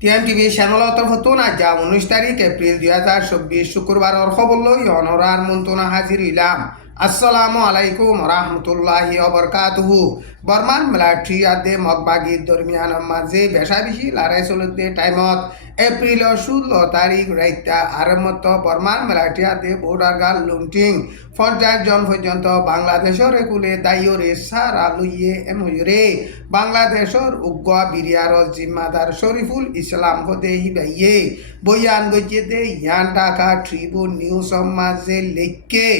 টিএমটিভি চ্যানেলত হতুন আজ 19 তারিখ এপ্রিল 2024 শুক্রবার খবর লই অনরার মন্ত্রণা হাজির ইলাম। আসসালামু আলাইকুম রহমতুল্লাহি অবরকাতুহু। বর্মান মিলিটারি আদে মগবাগি দরমিয়ান মাঝে বেশা বেশি লড়াই চলতে টাইমত এপ্রিল 16 তারিখ রাইতা আরম্ভত বর্মান মিলিটারি আদে বর্ডার গার্ড লুন্টিং 50 জন পর্যন্ত বাংলাদেশের একুলে দায়রে সারা লইয়ে এমরে বাংলাদেশের উগ্র বিরিয়ার জিম্মাদার শরীফুল ইসলাম হতে ইবাইয়ে বয়ান গজেতে ইয়ান ঢাকা ট্রিবিউন নিউজ মাঝে লেখকে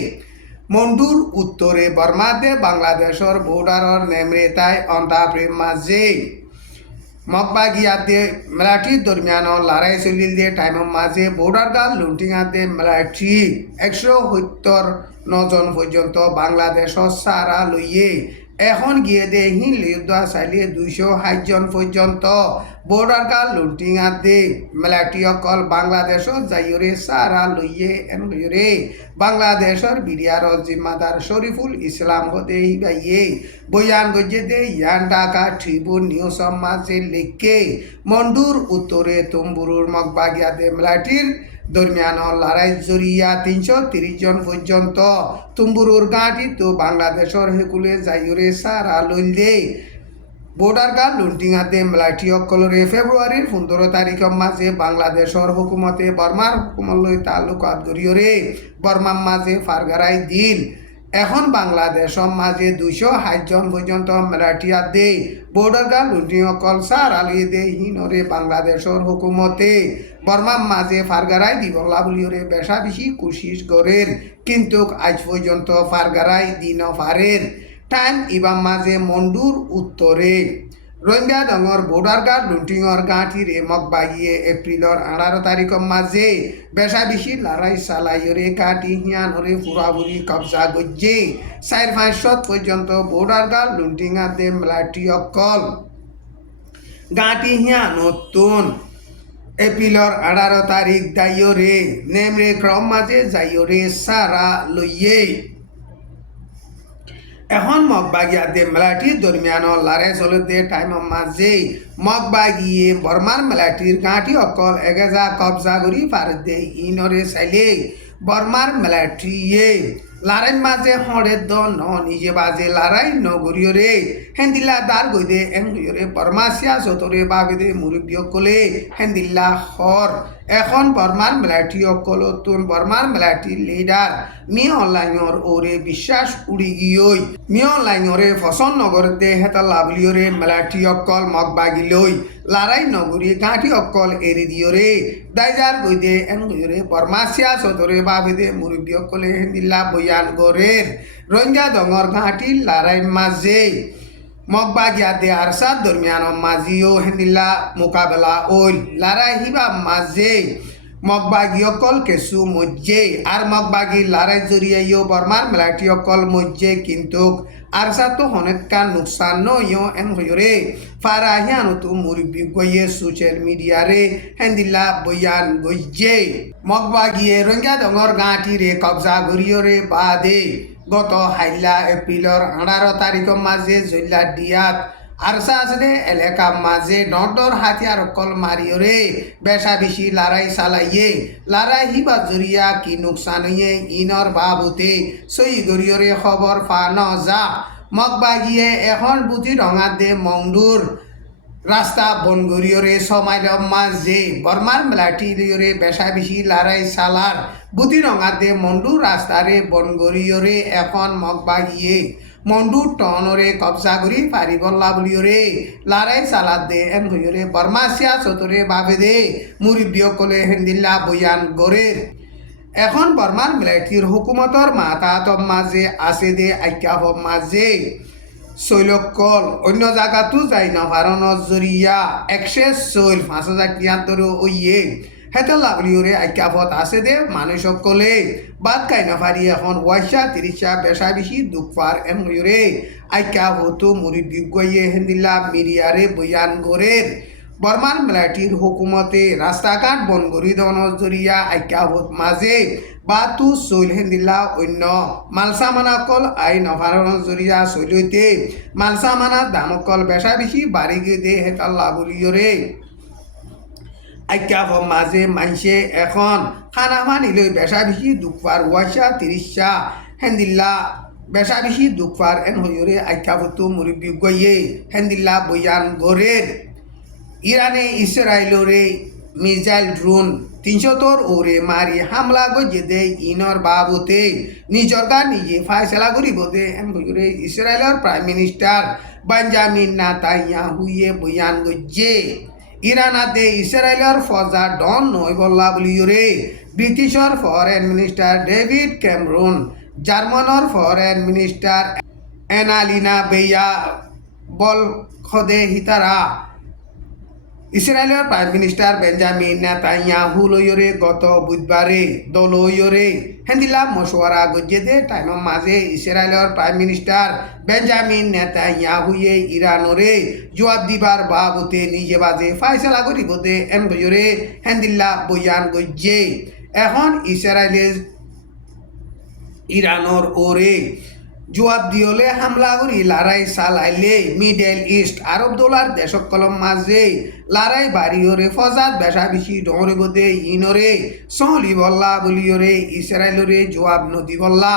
মন্ডুর উত্তরে বর্মাতে বাংলাদেশের বর্ডারর নেমরেতায় অন্তাপ্রেম মাঝে মগবাগিয়াতে মিলিটারি দরমিয়ান লড়াই চলিল দিয়ে টাইমের মাঝে বর্ডার গার্ড লুন্টিংয়াতে মিলিটারি 179 জন পর্যন্ত বাংলাদেশের সারা লইয়ে এখন গিয়ে দে লিউদ্ধ চালিয়ে 260 জন পর্যন্ত বর্ডার গার্ড লুন্টিংয়াতে মিলিটারি অকল বাংলাদেশের যাইরে সারা লইয়ে এনরে বাংলাদেশের বিরিয়ার জিম্মাদার শরীফুল ইসলাম হতে গাইয়ে বয়ান গজে দে ইয়ান ঢাকা ট্রিবিউন নিউজ মাঝে লেখকে মন্ডুর উত্তরে তুম্বুরুর মগবাগিয়াতে মিলিটারির দরমিয়ান লড়াই জরিয়া 330 জন পর্যন্ত তুম্বুরুর গাঁটি তো বাংলাদেশের হেকুলে যাইরে সারা লইলে বর্ডার গার্ড লুন্টিংয়াতে মিলিটারি অকলরে ফেব্রুয়ারির 15 তারিখের মাঝে বাংলাদেশের হুকুমতে বর্মার হুকুমলৈ তালুকাত গড়িয়রে বর্মার মাঝে ফারগারাই দিল। এখন বাংলাদেশের মাঝে 260 জন পর্যন্ত মিলিটারি আদে বর্ডার গার্ড লুন্টিং অকল সার আলিয়ে দে হিনরে বাংলাদেশের হুকুমতে বর্মার মাঝে ফারগারাই দিবলা বলিয়রে বেশা বেশি কোশিশ গড়ের কিন্তু আজ পর্যন্ত ফারগারাই দিন ফারের টাইম ইবাম মাঝে মন্ডুর উত্তরে রোহিঙ্গা ডঙর বর্ডার গার্ড লুন্টিংর গাঁঠিরে মগবাগিয়ে এপ্রিলর 18 তারিখের মাঝে বেশা বেশি লড়াই চালাইরে গাঁটি হিয়ানরে পুরাপুরি কবজা গজ্জে 4-5 পর্যন্ত বর্ডার গার্ড লুন্টিংয়াতে মিলিটারি অকল গাঁটি হিয়া নতুন এপ্রিলর 18 তারিখ দাইয়রে নেমরে ক্রম মাঝে যাইয়রে সারা লইয়ে এখন মগবাগিয়াতে মিলিটারি দরমিয়ান লড়াই চলতে টাইমের মাঝে মগবাগিয়ে বর্মার মিলিটারির গাঁটি অকল এগেজা কবজা করি পারদে ইনরে চাইলে বর্মার মিলিটারিয়ে লড়াই মাঝে হরে দ ন নিজে বাজে লড়াই নগরীয়রে হেন্দিল্লা দার গইদে এংরে বর্মাসিয়া সতরে বাবেদে মুরব্বী অকলে হেন্দিল্লা হর এখন বর্মার মিলিটারি অকলতুন বর্মার মিলিটারি লিডার মি অনলাইনর ওরে বিশ্বাস উড়ি গিয়ই মি অনলাইনরে ফসন নগরতে হেতা লাভলিয়রে মিলিটারি অকল মগবাগিলই লড়াই নগরী গাঁঠি অকল এরি দিয়রে দাইজার গইদে এংরে বর্মাসিয়া সতরে বাবেদে মুরব্বী অকলে হেন্দিল্লা বয়ান গরের রোহিঙ্গা ডঙর গাঁঠি লড়াই মাঝে মগবাগিয়াতে আরসাদ দরমিয়ান মাঝিও হেন্দিল্লা মোকাবেলা ওইল লড়াই হিবা মাঝে মগবাগি অকল কেসু মজ্জে আর মগবাগি লড়াই জরিয়াইও বর্মার মিলিটারি অকল মজ্জে কিন্তু আরসা তো হনেকা নুকসান নয় এন হইরে ফারাহিয়ানো তো মুরব্বী গইয়ে সোশ্যাল মিডিয়ারে হেন্দিল্লা বয়ান গজ্জে মগবাগিয়ে রোহিঙ্গা ডঙর গাঁঠিরে কবজা গরিয়রে বাদে গত হাইলা এপ্রিলর 18 তারিখের মাঝে জল্লা দিয়াত আরসা আসলে এলাকা মাঝে ডর হাতিয়ার অকল মারিয়রে বেশা বেশি লড়াই চালাইয়ে লড়াই হিবা জরিয়া কি নুকসান হইয়ে ইনর বাবুতে সই গরিয়রে খবর ফানো যা মগবাগিয়ে এখন বুঝি রঙা দে মংডুর রাস্তা বনগরিয়রে সমাইল মাঝে বর্মার মিলিটারিয়রে বেশা বেশি লড়াই চালার বুদ্ধি রঙাতে মন্ডু রাস্তারে বনগরিয়রে এখন মগবাগিয়ে মন্ডু টনরে কবজা করি পারিবল্লা বলিয়রে লড়াই চালাত দে এন হইরে বর্মাসিয়া চতরে বাবে দে মুরব্বী অকলে হেন্দিল্লা বয়ান গরের এখন বর্মার মিলিটারির হুকুমতর মাতাত মাঝে আছে দে আজ্ঞা মাঝে শৈলকল অন্য জায়গাতো যাই না ভারণর জরিয়া এক্সেস শৈল 5000 ওইয়ে হেতে লাভলিওরে আজ্ঞাপত আছে দে মানুষ সকলে বাদ খাই না ফারি এখন 30 বেশা বেশি দুঃখার এমরে আজ্ঞাপত মুরব্বী গইয়ে হেন্দিল্লা মিরিয়ারে বয়ান গরের বর্মার মিলিটারির হুকুমতে রাস্তাঘাট বন গরি দনৰ জরিয়া আজ্ঞাপত মাঝে বাতু শৈল হেন্দিল্লা অন্য মালসামানা অকল আইন অভারণৰ জরিয়া শৈলতে মালসামানা দাম অকল বেশা বেশি বাড়ি গে দে হেতাল্লা বলিয়রে আজ্ঞাপ মাঝে মাইসে এখন খানা মানিলৈ বেচা বেশি দুঃখবার ওয়াশা তিরিশা হেন্দিল্লা বেচা বেশি দুঃখবার এন হইরে আজ্ঞাপতো মুরব্বী গইয়ে হেন্দিল্লা বয়ান গরের ইরানে ইসরায়েলরে মিসাইল ড্রোন ৩০০ ওরে মারি হামলা গজে দে ইনর বাবতে নিজরকা নিজে ফায়সলা করিব দে এন হইরে ইসরায়েলের প্রাইম মিনিস্টার বেঞ্জামিন নেতানিয়াহুয়ে বয়ান গজে ইরানাতে ইসরায়েলের ফজা ডন নয় বল্লা বলিয়রে ব্রিটিশর ফরেন মিনিস্টার ডেভিড ক্যামেরন জার্মানর ফরেন মিনিস্টার এনালিনা বেয়া বল খদে হিতারা ইসরায়েলের প্রাইম মিনিস্টার বেঞ্জামিন নেতানিয়াহু লইরে গত বুধবারে দলইরে হেন্দিলা মশওয়ারা গজ্জেদে টাইমের মাঝে ইসরায়েলের প্রাইম মিনিস্টার বেঞ্জামিন নেতানিয়াহুয়ে ইরানরে জবাব দিবার বাবতে নিজে বাজে ফাইসলা করিব দে এম গজরে হেন্দিল্লা বয়ান গজ্জে এখন ইসরায়েলের ইরানর ওরে জবাব দিয়লে হামলা করি লড়াই চালাইলে মিডল ইস্ট আরব দোলার দেশকলম মাঝে লড়াই বাড়িওরে ফজাত বেশা বেশি ডরে বোধে ইনরে সহলি বল্লা বলিওরে ইসরায়েলরে জবাব নদী বল্লা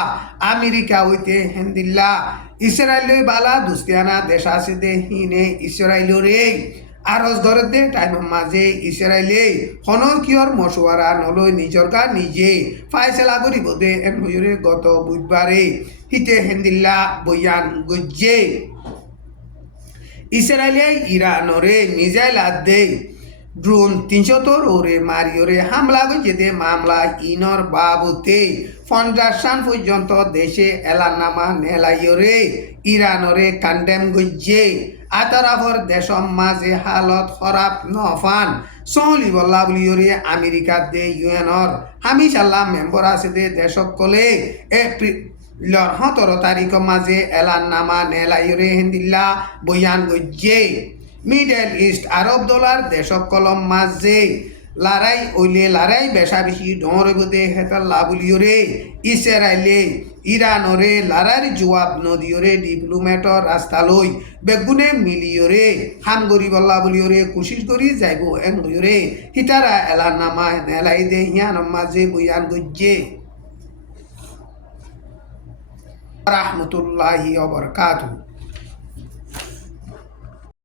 আমেরিকা হইতে হেন্দিল্লা ইসরায়েল বালা দুস্তিয়ানা দেশ আছে দে হিনে ইসরায়েলরে আরজ ধরতে টাইমের মাঝে ইসরায়েলে হনকিয়র মশওয়ারা নলই নিজর গা নিজে ফাইসলা করিব দে এম হইরে গত বুধবারে হিতে হেন্দিল্লা বয়ান গজ্জে ইসরায়েলে ইরানরে মিসাইল আদে ড্রোন ৩০০ ওরে মারিওরে হামলা গজে দে মামলা ইনর বাবতে ফাউন্ডেশন পর্যন্ত দেশে এলানামা নেলাইরে ইরানরে কান্ডেম গজ্জে আতারাফর দেশম মাঝে হালত খরাব নফান সহলি বল্লা বলিয়রে আমেরিকার দে ইউএনর হামিশাল্লাহ মেম্বর আছে দে দেশকলে এপ্রিলর 17 তারিখ মাঝে এলান নামা নেলাইরে হেন্দিল্লা বয়ান গজ্জে মিডল ইস্ট আরব দোলার দেশকলম মাঝে লড়াই ওইলে লড়াই বেশা বেশি ডরে বোধে হেতাল্লা বলিয়রে ইসরায়েলে ইরানরে লড়াইর জবাব নদিয়রে ডিপ্লোমেটর রাস্তা লই বেগুনে মিলিয়রে হাম গরি বল্লা বলিয়রে কোশিশ করি যাইব এন গইরে হিতারা এলান নামা নেলাই দে হিয়ান মাঝে বয়ান গজ্জে রাহমাতুল্লাহি ওয়া বারাকাতুহু।